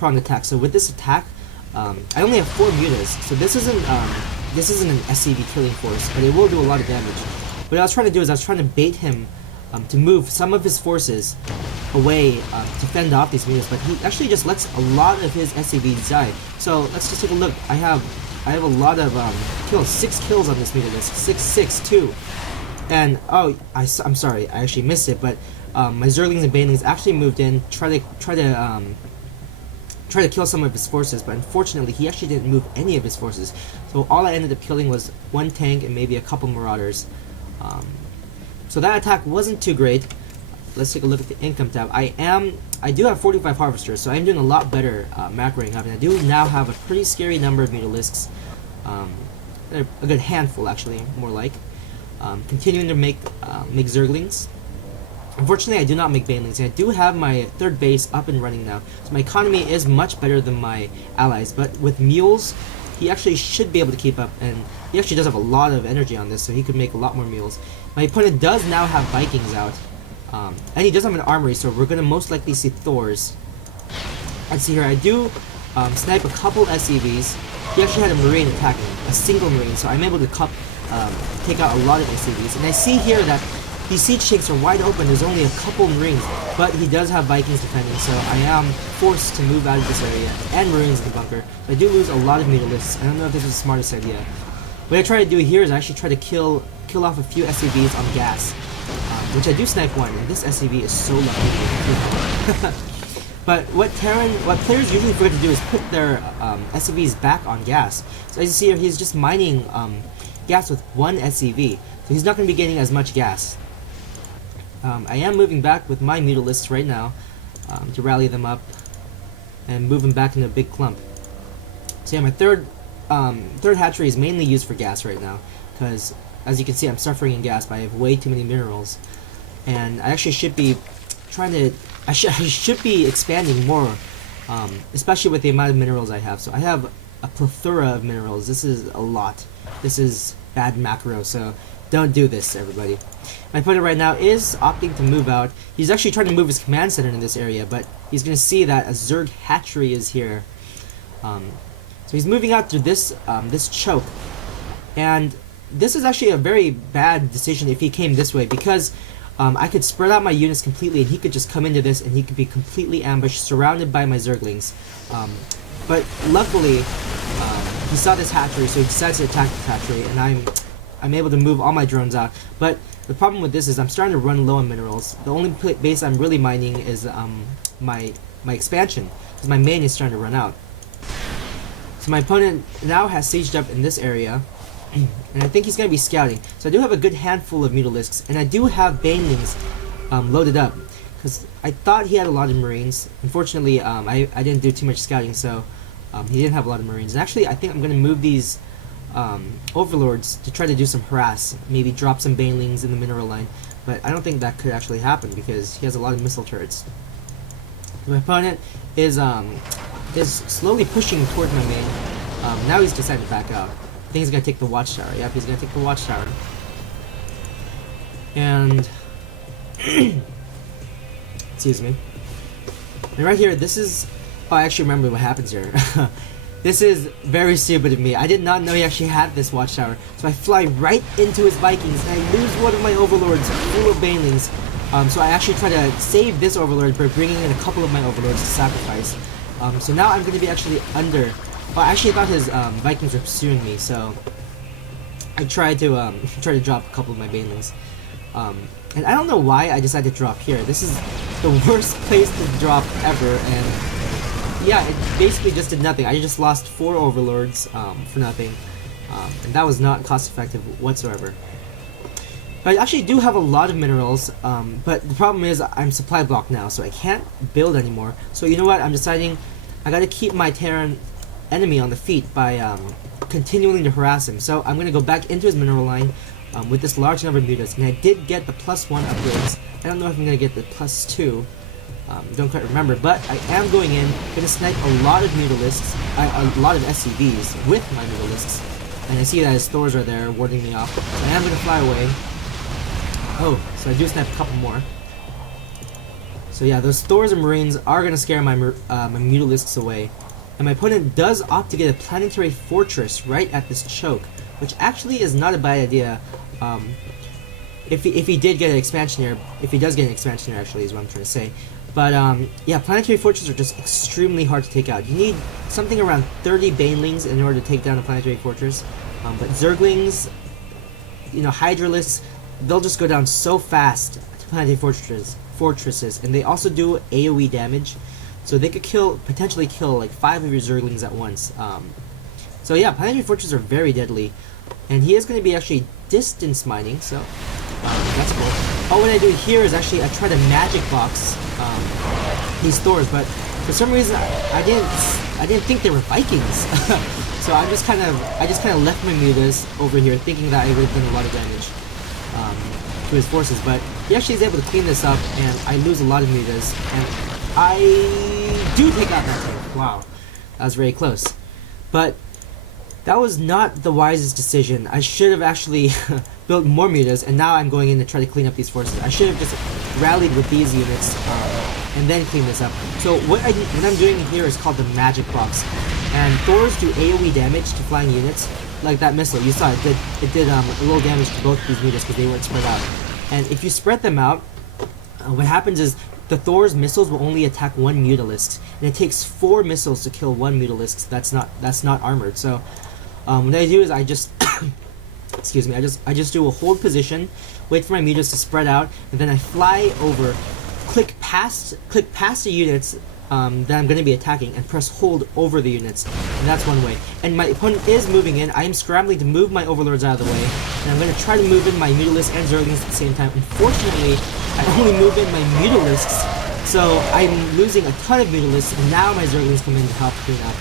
two-pronged attack. So with this attack, I only have 4 mutas, so this isn't an SCV killing force, but it will do a lot of damage. What I was trying to do is I was trying to bait him to move some of his forces away to fend off these mutas, but he actually just lets a lot of his SCVs die. So let's just take a look. I have a lot of kills, 6 kills on this mutalisk, 6-6-2, and oh, I'm sorry, I actually missed it, but my Zerglings and Banelings actually moved in, try to kill some of his forces, but unfortunately he actually didn't move any of his forces. So all I ended up killing was 1 tank and maybe a couple marauders. So that attack wasn't too great. Let's take a look at the income tab. I do have 45 harvesters, so I'm doing a lot better macroing up, and I do now have a pretty scary number of mutalisks. A good handful, actually, more like. Continuing to make Zerglings. Unfortunately, I do not make Banelings, and I do have my 3rd base up and running now. So my economy is much better than my allies, but with mules, he actually should be able to keep up, and he actually does have a lot of energy on this, so he could make a lot more mules. My opponent does now have Vikings out, and he does have an armory, so we're going to most likely see Thors. Let's see here, I do snipe a couple SCVs. He actually had a Marine attacking, a single Marine, so I'm able to take out a lot of SCVs. And I see here that these siege tanks are wide open, there's only a couple Marines, but he does have Vikings defending, so I am forced to move out of this area, and Marines in the bunker. So I do lose a lot of mutalisks. I don't know if this is the smartest idea. What I try to do here is I actually try to kill off a few SCVs on gas, which I do snipe one, and this SCV is so lucky. But what players usually forget to do is put their SCVs back on gas. So as you see here, he's just mining gas with 1 SCV, so he's not going to be getting as much gas. I am moving back with my mutalisks right now to rally them up and move them back in a big clump. So yeah, my third hatchery is mainly used for gas right now, because as you can see, I'm suffering in gas, but I have way too many minerals, and I actually should be I should be expanding more, especially with the amount of minerals I have. So I have a plethora of minerals. This is a lot. This is bad macro, so don't do this, everybody. My opponent right now is opting to move out. He's actually trying to move his command center in this area, but he's going to see that a Zerg hatchery is here. So he's moving out through this this choke, and this is actually a very bad decision if he came this way, because I could spread out my units completely, and he could just come into this, and he could be completely ambushed, surrounded by my Zerglings. But luckily, he saw this hatchery, so he decided to attack this hatchery, and I'm able to move all my drones out. But the problem with this is I'm starting to run low on minerals. The only base I'm really mining is my expansion, because my main is starting to run out. So my opponent now has sieged up in this area, and I think he's going to be scouting. So I do have a good handful of mutalisks, and I do have banelings loaded up, because I thought he had a lot of marines. Unfortunately, I didn't do too much scouting, so he didn't have a lot of marines. And actually, I think I'm going to move these overlords to try to do some harass, maybe drop some banelings in the mineral line, but I don't think that could actually happen, because he has a lot of missile turrets. My opponent is slowly pushing towards my main. Now he's decided to back out. I think he's going to take the watchtower. Yep, he's going to take the watchtower. And excuse me. And right here, this is... Oh, I actually remember what happens here. This is very stupid of me. I did not know he actually had this watchtower. So I fly right into his Vikings, and I lose one of my overlords full of banelings. So I actually try to save this overlord by bringing in a couple of my overlords to sacrifice. So now I'm going to be actually under... Well, actually, I thought his Vikings were pursuing me, so I tried to drop a couple of my banelings. And I don't know why I decided to drop here. This is the worst place to drop ever, and yeah, it basically just did nothing. I just lost 4 overlords for nothing, and that was not cost effective whatsoever. But I actually do have a lot of minerals, but the problem is I'm supply blocked now, so I can't build anymore. So you know what? I'm deciding I gotta keep my Terran enemy on the feet by continuing to harass him. So I'm gonna go back into his mineral line with this large number of mutas, and I did get the +1 upgrades. I don't know if I'm gonna get the +2. Don't quite remember, but I am going in, gonna snipe a lot of mutalisks, a lot of SCVs with my mutalisks, and I see that his Thors are there warding me off. So I am gonna fly away. Oh, so I do snipe a couple more. So yeah, those Thors and Marines are gonna scare my Mutalisks away. And my opponent does opt to get a planetary fortress right at this choke, which actually is not a bad idea. If he did get an expansion here, if he does get an expansion here, actually, is what I'm trying to say. But yeah, planetary fortresses are just extremely hard to take out. You need something around 30 Banelings in order to take down a planetary fortress. But Zerglings, you know, Hydralisks, they'll just go down so fast to planetary fortresses, and they also do AoE damage, so they could potentially kill like 5 of your Zerglings at once. So yeah, planetary fortresses are very deadly, and he is going to be actually distance mining, so that's cool. Oh, what I do here is actually I try to magic box these Thors, but for some reason I didn't think they were Vikings. So I just kind of left my Mutas over here, thinking that I would have done a lot of damage to his forces, but he actually is able to clean this up, and I lose a lot of Mutas, and I do take out that tank. Wow, that was very close. But that was not the wisest decision. I should have actually built more Mutas, and now I'm going in to try to clean up these forces. I should have just rallied with these units and then clean this up. So what I'm doing here is called the Magic Box, and Thors do AoE damage to flying units. Like that missile, you saw it did a little damage to both these Mutas because they weren't spread out. And if you spread them out, what happens is the Thor's missiles will only attack one Mutalisk, and it takes 4 missiles to kill one Mutalisk that's not armored. So what I do is I just excuse me, I just do a hold position, wait for my Mutas to spread out, and then I fly over, click past the units that I'm going to be attacking, and press hold over the units, and that's one way. And my opponent is moving in. I am scrambling to move my Overlords out of the way, and I'm going to try to move in my Mutalisks and Zerglings at the same time. Unfortunately, I only move in my Mutalisks, so I'm losing a ton of Mutalisks, and now my Zerglings come in to help clean up.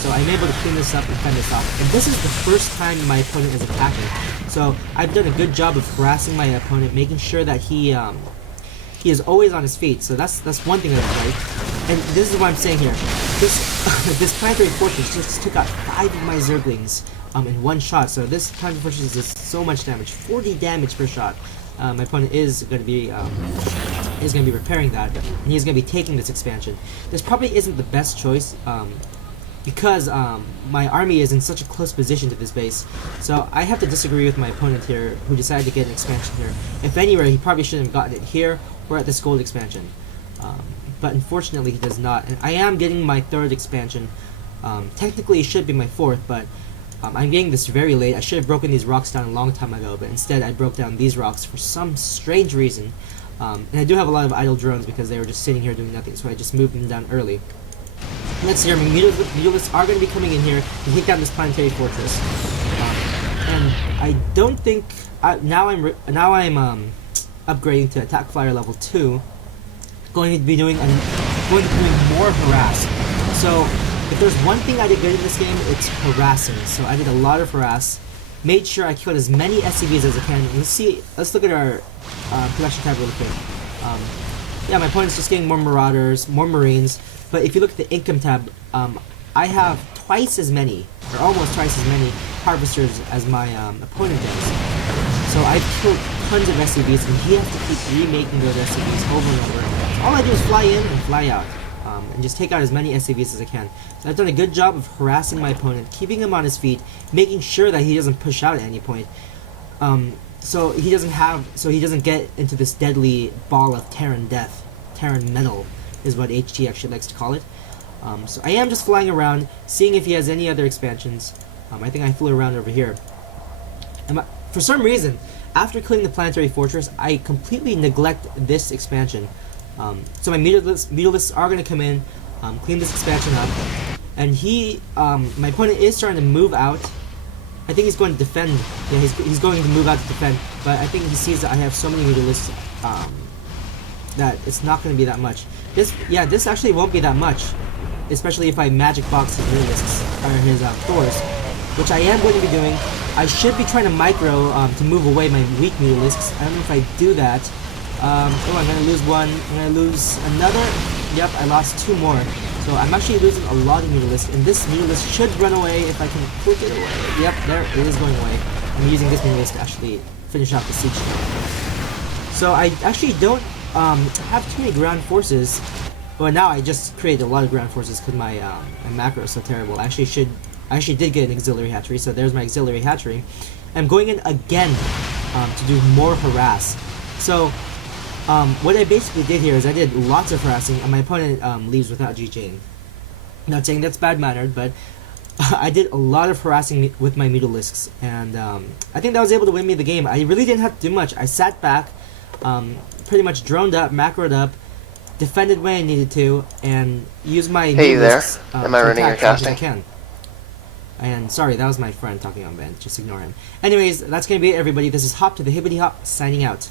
So I'm able to clean this up and fend this off. And this is the first time my opponent is attacking, so I've done a good job of harassing my opponent, making sure that he is always on his feet. So that's one thing that I like. And this is what I'm saying here. This planetary fortress just took out 5 of my Zerglings in one shot. So this planetary fortress does so much damage, 40 damage per shot. My opponent is going to be repairing that, and he's going to be taking this expansion. This probably isn't the best choice because my army is in such a close position to this base. So I have to disagree with my opponent here, who decided to get an expansion here. If anywhere, he probably shouldn't have gotten it here or at this gold expansion. But unfortunately he does not, and I am getting my 3rd expansion. Technically it should be my 4th, but I'm getting this very late. I should have broken these rocks down a long time ago, but instead I broke down these rocks for some strange reason. And I do have a lot of idle drones because they were just sitting here doing nothing, so I just moved them down early. Let's see here, my Mutalisks are going to be coming in here to take down this planetary fortress. And I don't think now I'm upgrading to attack flyer level 2. Going to be doing more harass. So if there's one thing I did good in this game, it's harassing. So I did a lot of harass, made sure I killed as many SCVs as I can. Let's look at our production tab really quick. Yeah, my opponent's just getting more Marauders, more Marines. But if you look at the income tab, I have twice as many, or almost twice as many Harvesters as my opponent does. So I've killed tons of SCVs, and he has to keep remaking those SCVs over and over. All I do is fly in and fly out, and just take out as many SCVs as I can. So I've done a good job of harassing my opponent, keeping him on his feet, making sure that he doesn't push out at any point, so he doesn't get into this deadly ball of Terran death. Terran metal is what HT actually likes to call it. So I am just flying around, seeing if he has any other expansions. I think I flew around over here. And for some reason, after clearing the planetary fortress, I completely neglect this expansion. So my Mutalisks are going to come in, clean this expansion up, and my opponent is starting to move out. I think he's going to defend. Yeah, he's going to move out to defend, but I think he sees that I have so many Mutalisks that it's not going to be that much. This actually won't be that much, especially if I magic box his Mutalisks, or his Thors, which I am going to be doing. I should be trying to micro to move away my weak Mutalisks. I don't know if I do that. Oh, I'm going to lose one. I'm going to lose another. Yep, I lost 2 more. So I'm actually losing a lot of Mutalisks, and this Mutalisk should run away if I can click it away. Yep, there it is going away. I'm using this Mutalisk to actually finish off the siege. So I actually don't have too many ground forces. Well, now I just created a lot of ground forces because my macro is so terrible. I actually did get an auxiliary hatchery, so there's my auxiliary hatchery. I'm going in again to do more harass. So what I basically did here is I did lots of harassing, and my opponent leaves without GGing. Not saying that's bad-mannered, but I did a lot of harassing with my Mutalisks, and I think that was able to win me the game. I really didn't have to do much. I sat back, pretty much droned up, macroed up, defended when I needed to, and used my Mutalisks Am I running your casting? I can. And sorry, that was my friend talking on band. Just ignore him. Anyways, that's gonna be it, everybody. This is Hop to the Hibbity Hop, signing out.